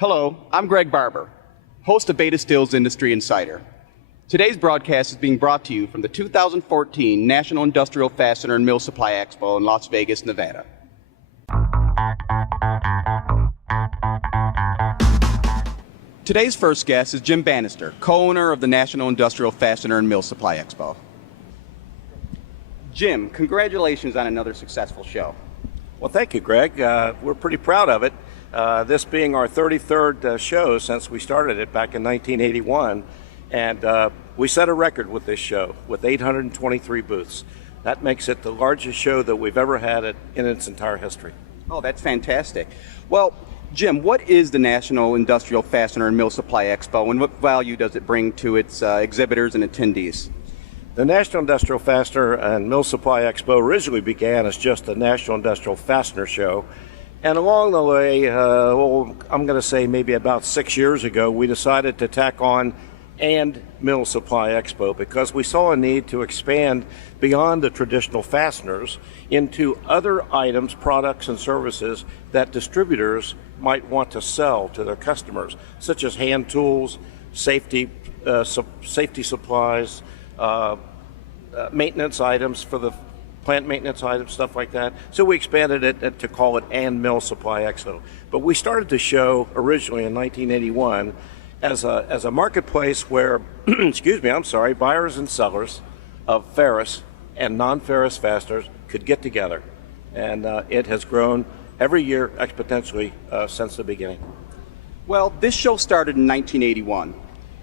Hello, I'm Greg Barber, host of Beta Still's Industry Insider. Today's broadcast is being brought to you from the 2014 National Industrial Fastener and Mill Supply Expo in Las Vegas, Nevada. Today's first guest is Jim Bannister, co-owner of the National Industrial Fastener and Mill Supply Expo. Jim, congratulations on another successful show. Well, thank you, Greg. We're pretty proud of it. This being our 33rd show since we started it back in 1981. And we set a record with this show with 823 booths. That makes it the largest show that we've ever had in its entire history. Oh, that's fantastic. Well, Jim, what is the National Industrial Fastener and Mill Supply Expo, and what value does it bring to its exhibitors and attendees? The National Industrial Fastener and Mill Supply Expo originally began as just the National Industrial Fastener Show. And along the way, I'm going to say maybe about 6 years ago, we decided to tack on and Mill Supply Expo because we saw a need to expand beyond the traditional fasteners into other items, products, and services that distributors might want to sell to their customers, such as hand tools, safety supplies, maintenance items for the plant maintenance items, stuff like that. So we expanded it to call it and Mill Supply Expo. But we started the show originally in 1981 as a marketplace where, buyers and sellers of ferrous and non-ferrous fasteners could get together. And it has grown every year exponentially since the beginning. Well, this show started in 1981.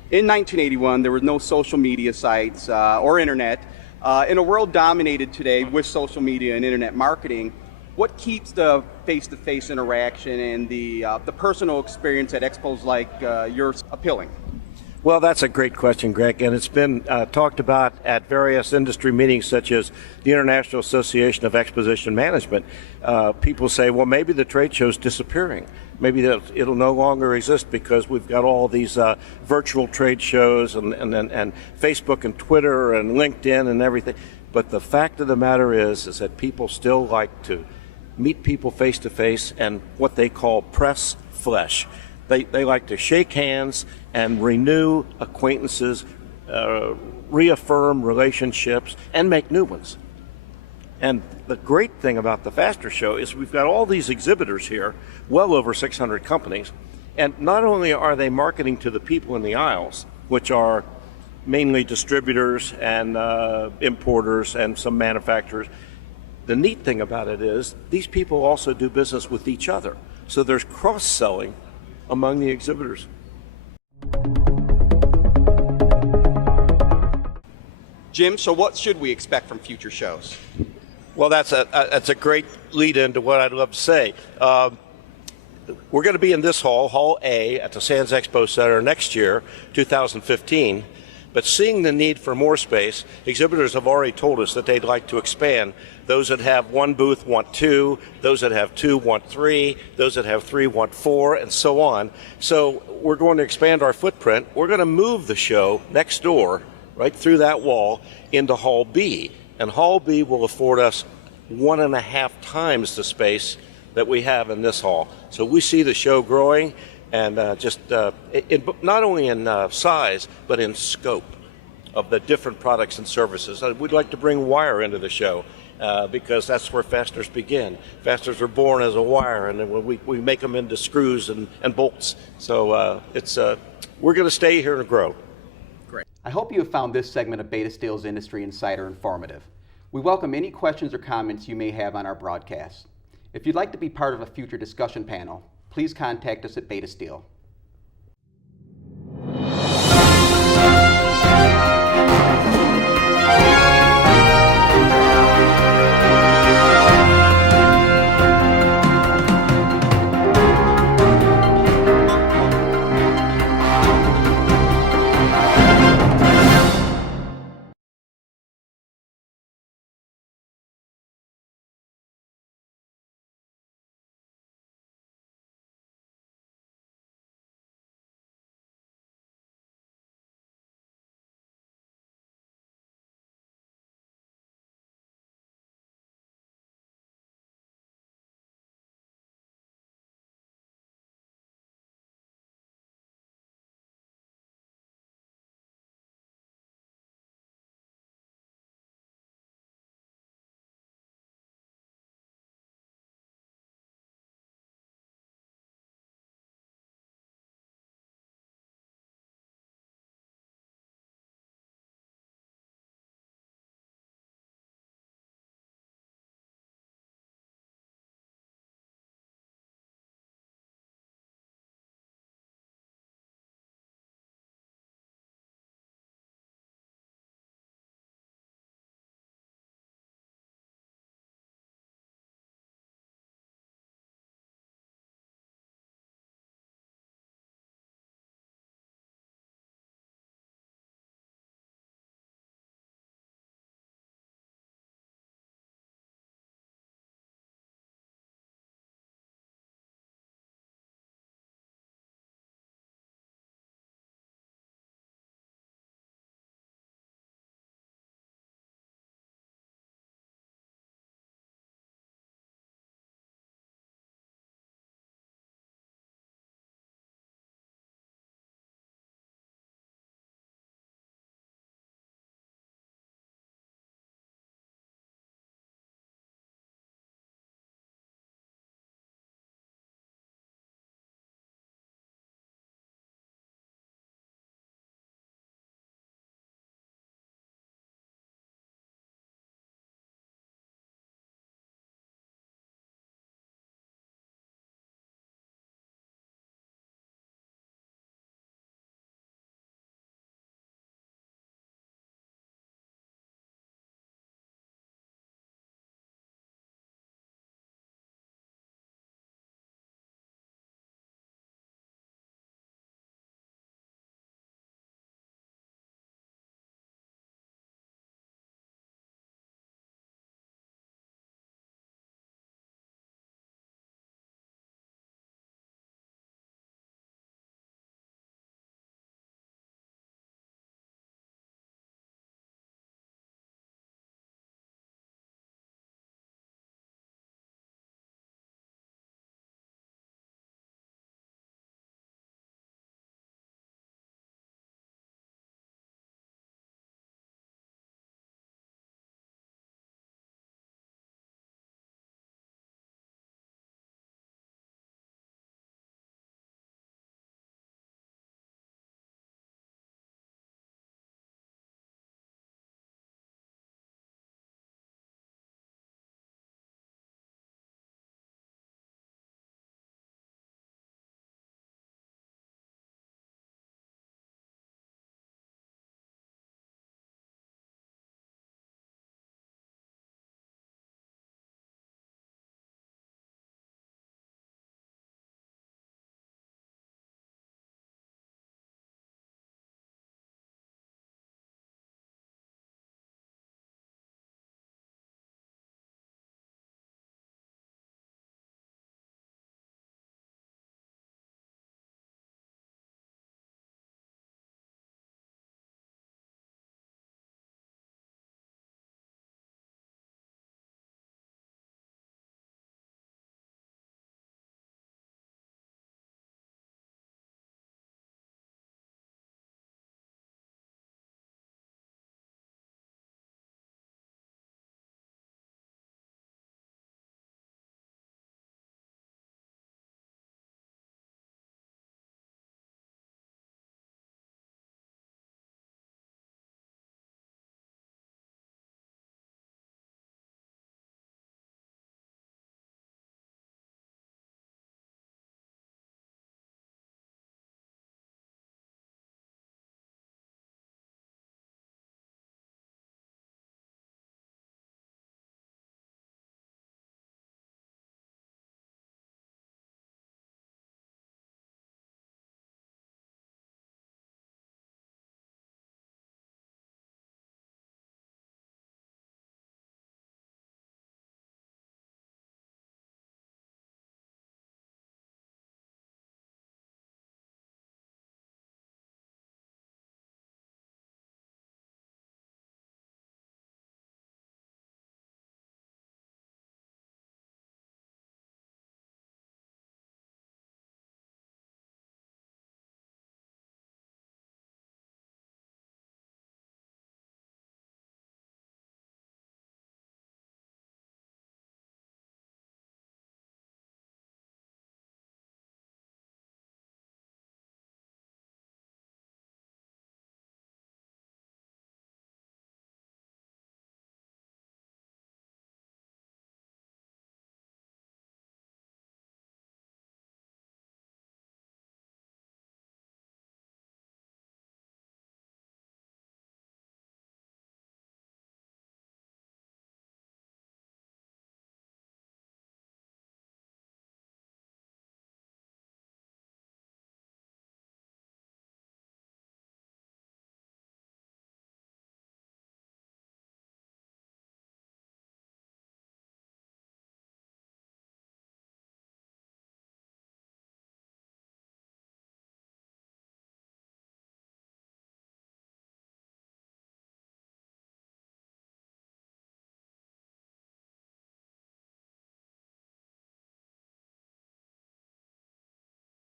In 1981, there were no social media sites or internet. In a world dominated today with social media and internet marketing, what keeps the face-to-face interaction and the personal experience at expos like yours appealing? Well, that's a great question, Greg, and it's been talked about at various industry meetings such as the International Association of Exposition Management. People say, well, maybe the trade show's disappearing. Maybe it'll no longer exist because we've got all these virtual trade shows and Facebook and Twitter and LinkedIn and everything. But the fact of the matter is that people still like to meet people face to face and what they call press flesh. They like to shake hands and renew acquaintances, reaffirm relationships, and make new ones. And the great thing about the Faster Show is we've got all these exhibitors here, well over 600 companies, and not only are they marketing to the people in the aisles, which are mainly distributors and importers and some manufacturers. The neat thing about it is these people also do business with each other. So there's cross-selling among the exhibitors. Jim, so what should we expect from future shows? Well, that's a great lead into what I'd love to say. We're going to be in this hall, Hall A, at the Sands Expo Center next year, 2015. But seeing the need for more space, exhibitors have already told us that they'd like to expand. Those that have one booth want two, those that have two want three, those that have three want four, and so on. So we're going to expand our footprint. We're going to move the show next door, right through that wall, into Hall B. And Hall B will afford us 1.5 times the space that we have in this hall. So we see the show growing, and not only in size, but in scope of the different products and services. We'd like to bring wire into the show because that's where fasteners begin. Fasteners are born as a wire, and then we make them into screws and bolts. So we're going to stay here and grow. Great. I hope you have found this segment of Beta Still's Industry Insider informative. We welcome any questions or comments you may have on our broadcast. If you'd like to be part of a future discussion panel, please contact us at Beta Steel.